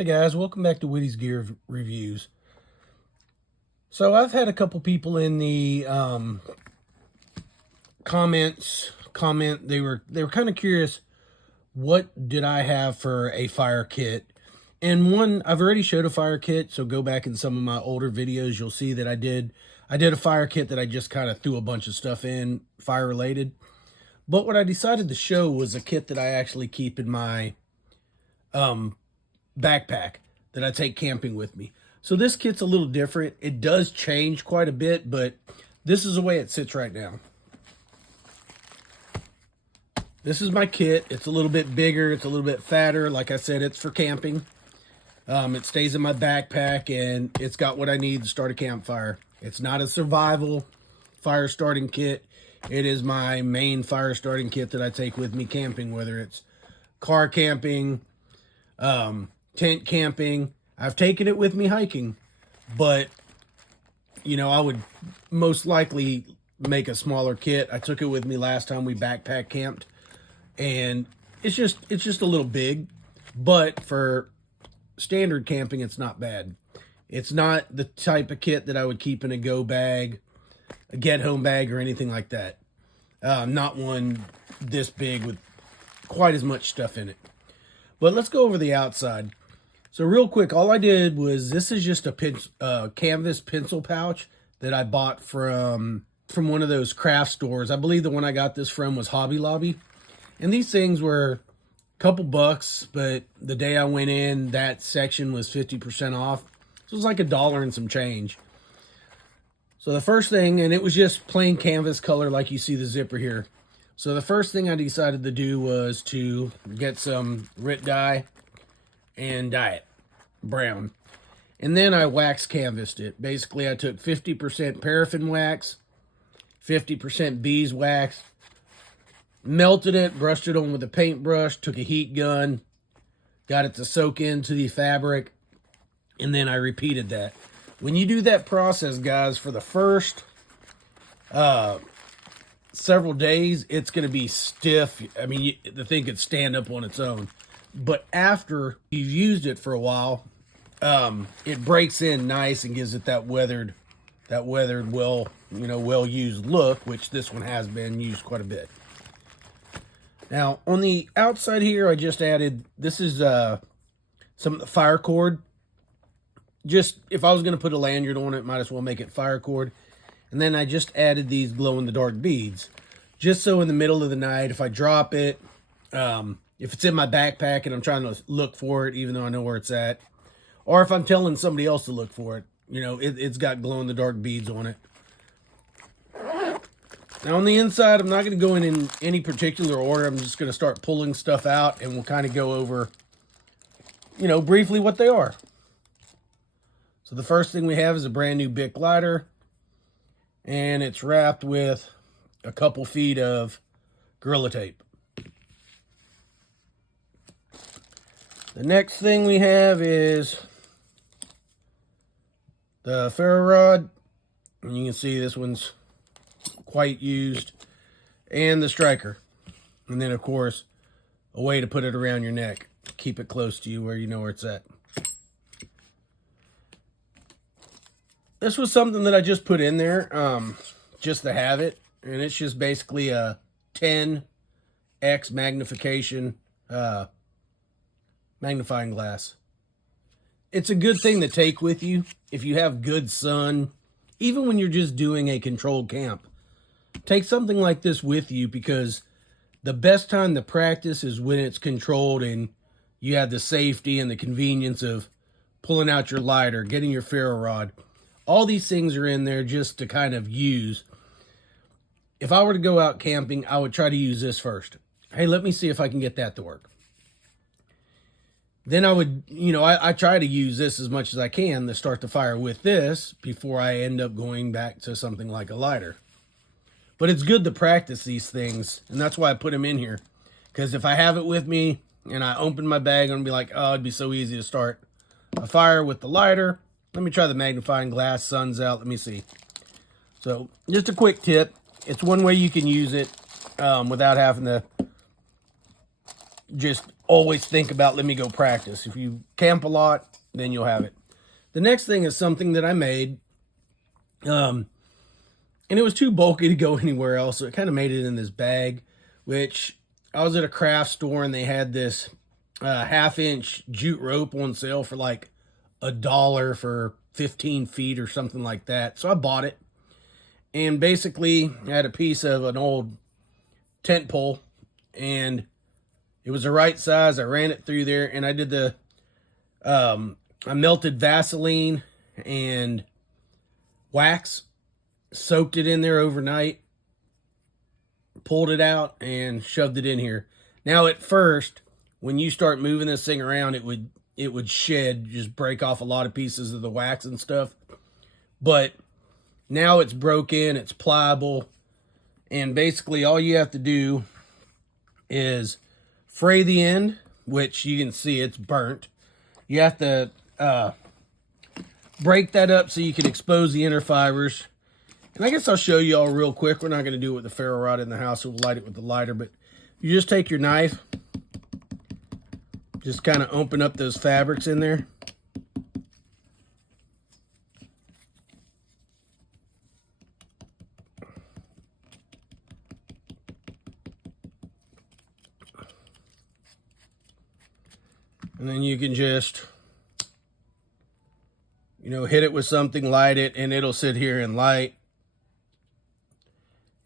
Hey guys, welcome back to Whitty's Gear Reviews. So I've had a couple people in the comments comment. They were kind of curious, what did I have for a fire kit? And one, I've already showed a fire kit, so go back in some of my older videos, you'll see that I did a fire kit that I just kind of threw a bunch of stuff in, fire related. But what I decided to show was a kit that I actually keep in my backpack that I take camping with me. So this kit's a little different. It does change quite a bit, but this is the way it sits right now. This is my kit. It's a little bit bigger. It's a little bit fatter. Like I said, it's for camping. It stays in my backpack, and it's got what I need to start a campfire. It's not a survival fire starting kit. It is my main fire starting kit that I take with me camping, whether it's car camping, tent camping. I've taken it with me hiking, but you know, I would most likely make a smaller kit. I took it with me last time we backpack camped, and it's just a little big, but for standard camping, it's not bad. It's not the type of kit that I would keep in a go bag, a get home bag, or anything like that. Not one this big with quite as much stuff in it. But let's go over the outside. So real quick, all I did was, this is just a canvas pencil pouch that I bought from one of those craft stores. I believe the one I got this from was Hobby Lobby. And these things were a couple bucks, but the day I went in, that section was 50% off. So it was like $1 and some change. So the first thing, and it was just plain canvas color like you see the zipper here. So the first thing I decided to do was to get some RIT dye and dye it brown. And then I wax canvassed it. Basically, I took 50% paraffin wax, 50% beeswax, melted it, brushed it on with a paintbrush, took a heat gun, got it to soak into the fabric, and then I repeated that. When you do that process, guys, for the first several days, it's going to be stiff. I mean, the thing could stand up on its own. But after you've used it for a while, it breaks in nice and gives it that weathered, well-used look, which this one has been used quite a bit. Now, on the outside here, I just added, this is some of the fire cord. Just, if I was going to put a lanyard on it, might as well make it fire cord. And then I just added these glow-in-the-dark beads. Just so in the middle of the night, if I drop it, if it's in my backpack and I'm trying to look for it, even though I know where it's at, or if I'm telling somebody else to look for it, you know, it's got glow-in-the-dark beads on it. Now on the inside, I'm not going to go in any particular order. I'm just going to start pulling stuff out, and we'll kind of go over, you know, briefly what they are. So the first thing we have is a brand new Bic lighter, and it's wrapped with a couple feet of Gorilla Tape. The next thing we have is the ferro rod, and you can see this one's quite used, and the striker. And then, of course, a way to put it around your neck. Keep it close to you where you know where it's at. This was something that I just put in there just to have it, and it's just basically a 10x magnification magnifying glass. It's a good thing to take with you if you have good sun, even when you're just doing a controlled camp. Take something like this with you, because the best time to practice is when it's controlled and you have the safety and the convenience of pulling out your lighter, getting your ferro rod. All these things are in there just to kind of use. If I were to go out camping, I would try to use this first. Hey, let me see if I can get that to work. Then I would, you know, I try to use this as much as I can to start the fire with this before I end up going back to something like a lighter. But it's good to practice these things, and that's why I put them in here. Because if I have it with me and I open my bag, I'm going to be like, oh, it'd be so easy to start a fire with the lighter. Let me try the magnifying glass. Sun's out. Let me see. So just a quick tip. It's one way you can use it without having to just always think about, let me go practice. If you camp a lot, then you'll have it. The next thing is something that I made. And it was too bulky to go anywhere else, so it kind of made it in this bag, which I was at a craft store and they had this 1/2-inch jute rope on sale for like $1 for 15 feet or something like that. So I bought it, and basically I had a piece of an old tent pole, and it was the right size. I ran it through there, and I did the I melted Vaseline and wax, soaked it in there overnight, pulled it out, and shoved it in here. Now, at first, when you start moving this thing around, it would shed, just break off a lot of pieces of the wax and stuff. But now it's broken, it's pliable, and basically all you have to do is fray the end, which you can see it's burnt. You have to break that up so you can expose the inner fibers. And I guess I'll show you all real quick. We're not going to do it with the ferro rod in the house, so we'll light it with the lighter. But you just take your knife, just kind of open up those fabrics in there. And then you can just, hit it with something, light it, and it'll sit here and light.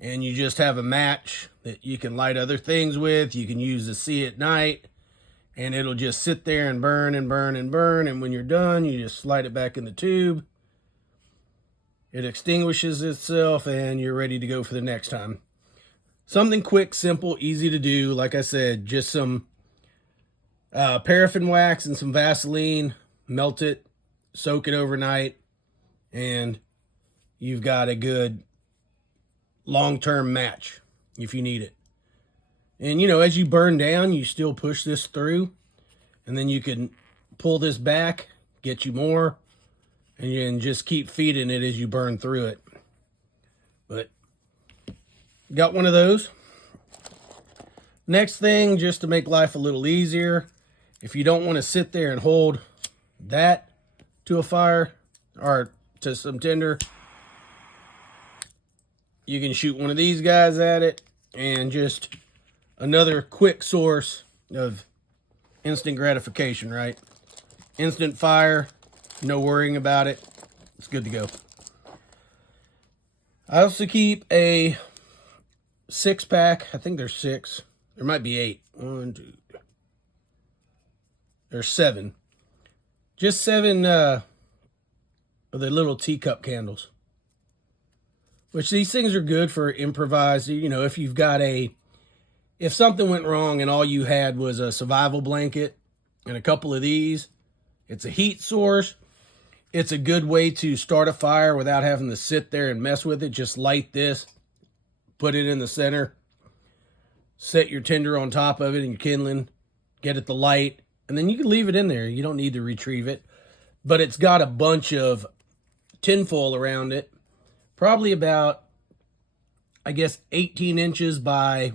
And you just have a match that you can light other things with. You can use to see at night, and it'll just sit there and burn and burn and burn. And when you're done, you just slide it back in the tube. It extinguishes itself, and you're ready to go for the next time. Something quick, simple, easy to do. Like I said, just some paraffin wax and some Vaseline, melt it, soak it overnight, and you've got a good long-term match if you need it. And as you burn down, you still push this through, and then you can pull this back, get you more, and you can just keep feeding it as you burn through it. But got one of those. Next thing, just to make life a little easier, if you don't want to sit there and hold that to a fire or to some tinder, you can shoot one of these guys at it, and just another quick source of instant gratification, right? Instant fire, no worrying about it. It's good to go. I also keep a 6-pack. I think there's 6. There might be 8. 1, 2. There's 7. Just 7 of the little teacup candles. Which these things are good for improvised, if you've got if something went wrong and all you had was a survival blanket and a couple of these, it's a heat source. It's a good way to start a fire without having to sit there and mess with it. Just light this, put it in the center, set your tinder on top of it and your kindling, get it to light, and then you can leave it in there. You don't need to retrieve it. But it's got a bunch of tinfoil around it. Probably about, 18 inches by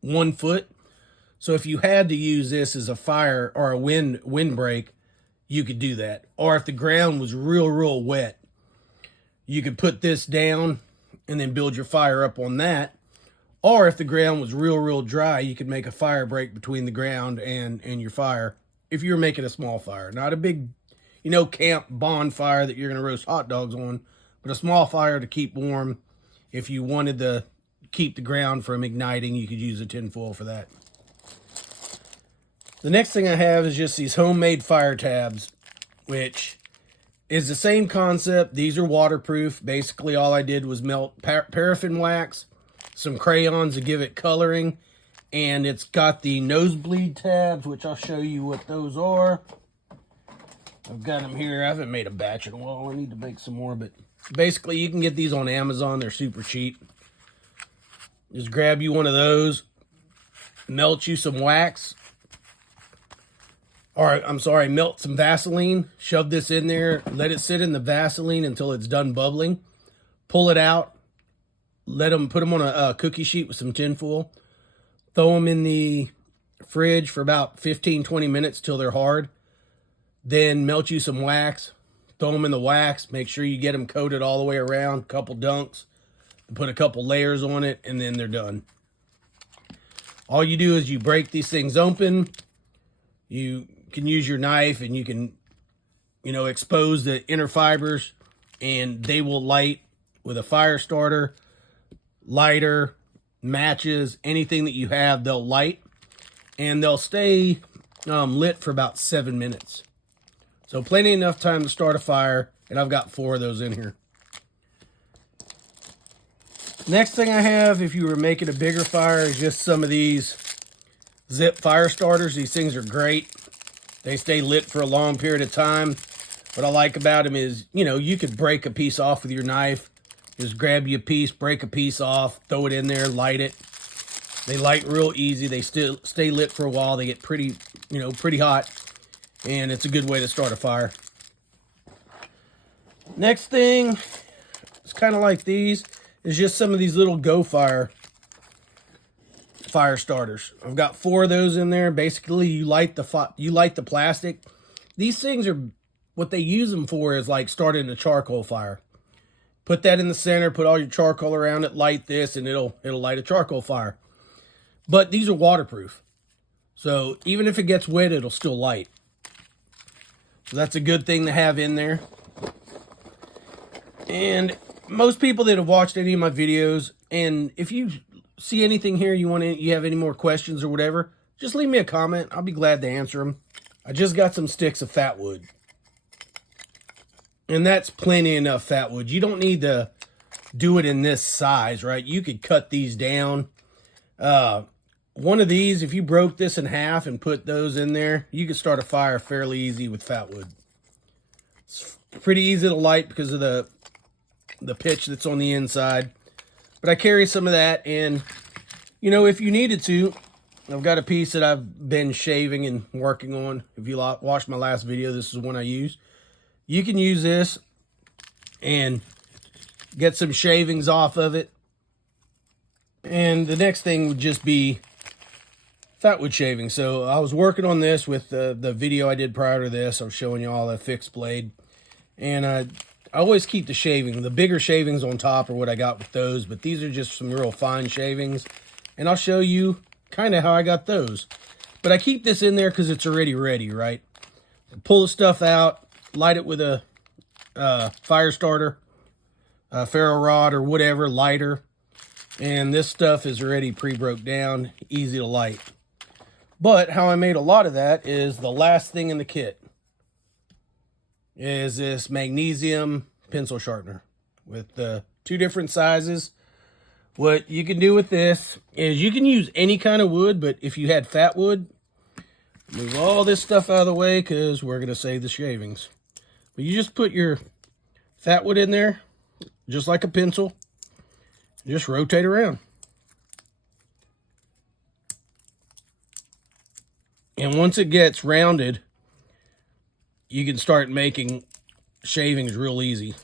1 foot. So if you had to use this as a fire or a windbreak, you could do that. Or if the ground was real wet, you could put this down and then build your fire up on that. Or if the ground was real dry, you could make a fire break between the ground and your fire. If you were making a small fire, not a big, camp bonfire that you're going to roast hot dogs on, but a small fire to keep warm. If you wanted to keep the ground from igniting, you could use a tinfoil for that. The next thing I have is just these homemade fire tabs, which is the same concept. These are waterproof. Basically, all I did was melt paraffin wax, some crayons to give it coloring, and it's got the nosebleed tabs, which I'll show you what those are. I've got them here. I haven't made a batch in a while. I need to make some more, but basically you can get these on Amazon. They're super cheap. Just grab you one of those, melt you some wax, melt some Vaseline, shove this in there, let it sit in the Vaseline until it's done bubbling, pull it out, put them on a cookie sheet with some tinfoil, throw them in the fridge for about 15-20 minutes till they're hard. Then melt you some wax, throw them in the wax, make sure you get them coated all the way around, couple dunks, put a couple layers on it, and then they're done. All you do is you break these things open. You can use your knife and you can, expose the inner fibers, and they will light with a fire starter, lighter, matches, anything that you have, they'll light, and they'll stay lit for about 7 minutes. So plenty enough time to start a fire, and I've got 4 of those in here. Next thing I have, if you were making a bigger fire, is just some of these zip fire starters. These things are great. They stay lit for a long period of time. What I like about them is, you could break a piece off with your knife. Just grab you a piece, break a piece off, throw it in there, light it. They light real easy. They still stay lit for a while. They get pretty hot. And it's a good way to start a fire. Next thing, it's kind of like these. Is just some of these little fire starters. I've got 4 of those in there. Basically, you light the plastic. These things are, what they use them for is like starting a charcoal fire. Put that in the center, put all your charcoal around it, light this, and it'll light a charcoal fire. But these are waterproof. So even if it gets wet, it'll still light. So that's a good thing to have in there. And most people that have watched any of my videos, and if you see anything here, you have any more questions or whatever, just leave me a comment. I'll be glad to answer them. I just got some sticks of fat wood. And that's plenty enough fat wood. You don't need to do it in this size, right? You could cut these down. One of these, if you broke this in half and put those in there, you could start a fire fairly easy with fat wood. It's pretty easy to light because of the pitch that's on the inside. But I carry some of that, and if you needed to, I've got a piece that I've been shaving and working on. If you watched my last video, this is one I use. You can use this and get some shavings off of it. And the next thing would just be fat wood shaving. So I was working on this with the video I did prior to this. I was showing you all the fixed blade, and I always keep the shaving. The bigger shavings on top are what I got with those, but these are just some real fine shavings. And I'll show you kind of how I got those. But I keep this in there because it's already ready, right? Pull the stuff out, light it with a fire starter, a ferro rod or whatever, lighter. And this stuff is already pre-broke down, easy to light. But how I made a lot of that is the last thing in the kit is this magnesium pencil sharpener with 2 different sizes. What you can do with this is you can use any kind of wood, but if you had fat wood, move all this stuff out of the way because we're going to save the shavings. But you just put your fat wood in there, just like a pencil. Just rotate around. And once it gets rounded, you can start making shavings real easy.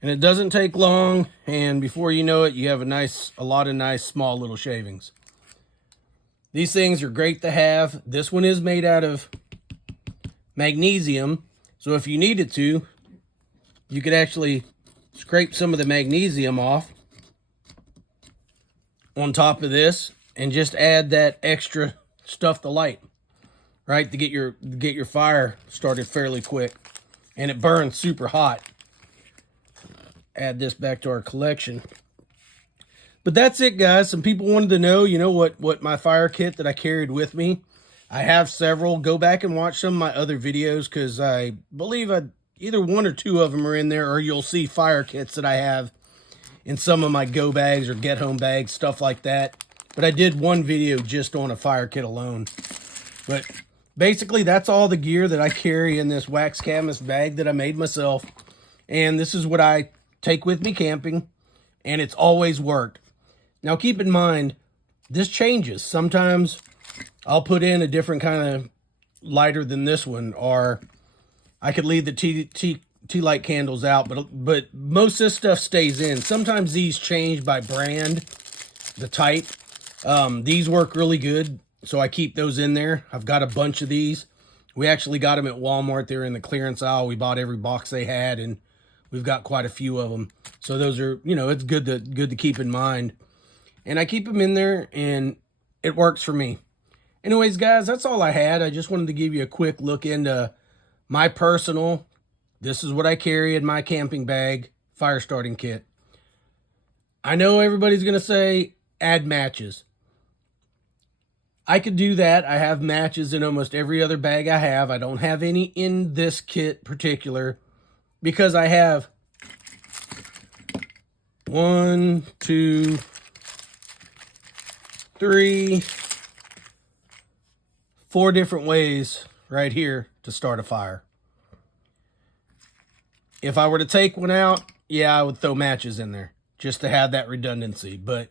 And it doesn't take long, and before you know it, you have a lot of nice small little shavings. These things are great to have. This one is made out of magnesium, so if you needed to, you could actually scrape some of the magnesium off on top of this and just add that extra stuff to light, right? To get your fire started fairly quick, and it burns super hot. Add this back to our collection. But that's it, guys. Some people wanted to know, what my fire kit that I carried with me. I have several. Go back and watch some of my other videos because I believe either 1 or 2 of them are in there, or you'll see fire kits that I have in some of my go bags or get home bags, stuff like that. But I did one video just on a fire kit alone. But basically, that's all the gear that I carry in this wax canvas bag that I made myself. And this is what I take with me camping, and it's always worked. Now, keep in mind, this changes. Sometimes I'll put in a different kind of lighter than this one, or I could leave the tea light candles out, but most of this stuff stays in. Sometimes these change by brand, the type. These work really good, so I keep those in there. I've got a bunch of these. We actually got them at Walmart. They were in the clearance aisle. We bought every box they had, and we've got quite a few of them. So those are, you know, it's good to keep in mind. And I keep them in there, and it works for me. Anyways, guys, that's all I had. I just wanted to give you a quick look into my personal, this is what I carry in my camping bag, fire starting kit. I know everybody's going to say, add matches. I could do that. I have matches in almost every other bag I have. I don't have any in this kit particular because I have 1, 2, 3, 4 different ways right here to start a fire. If I were to take one out, yeah, I would throw matches in there just to have that redundancy, but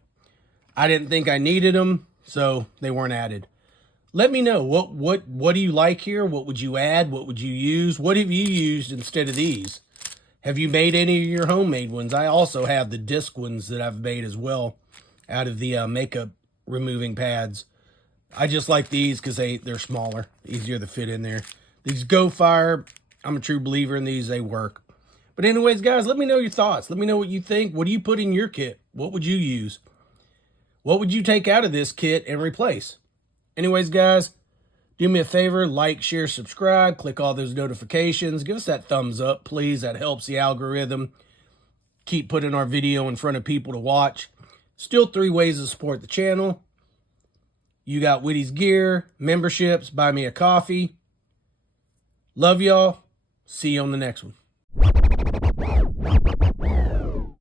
I didn't think I needed them, so they weren't added. Let me know, what do you like here? What would you add? What would you use? What have you used instead of these? Have you made any of your homemade ones? I also have the disc ones that I've made as well out of the makeup removing pads. I just like these because they're smaller, easier to fit in there. These Go Fire, I'm a true believer in these. They work. But anyways, guys, let me know your thoughts. Let me know what you think. What do you put in your kit? What would you use? What would you take out of this kit and replace? Anyways, guys, do me a favor, like, share, subscribe, click all those notifications. Give us that thumbs up, please. That helps the algorithm keep putting our video in front of people to watch. Still 3 ways to support the channel. You got Whitty's gear, memberships, buy me a coffee. Love y'all. See you on the next one.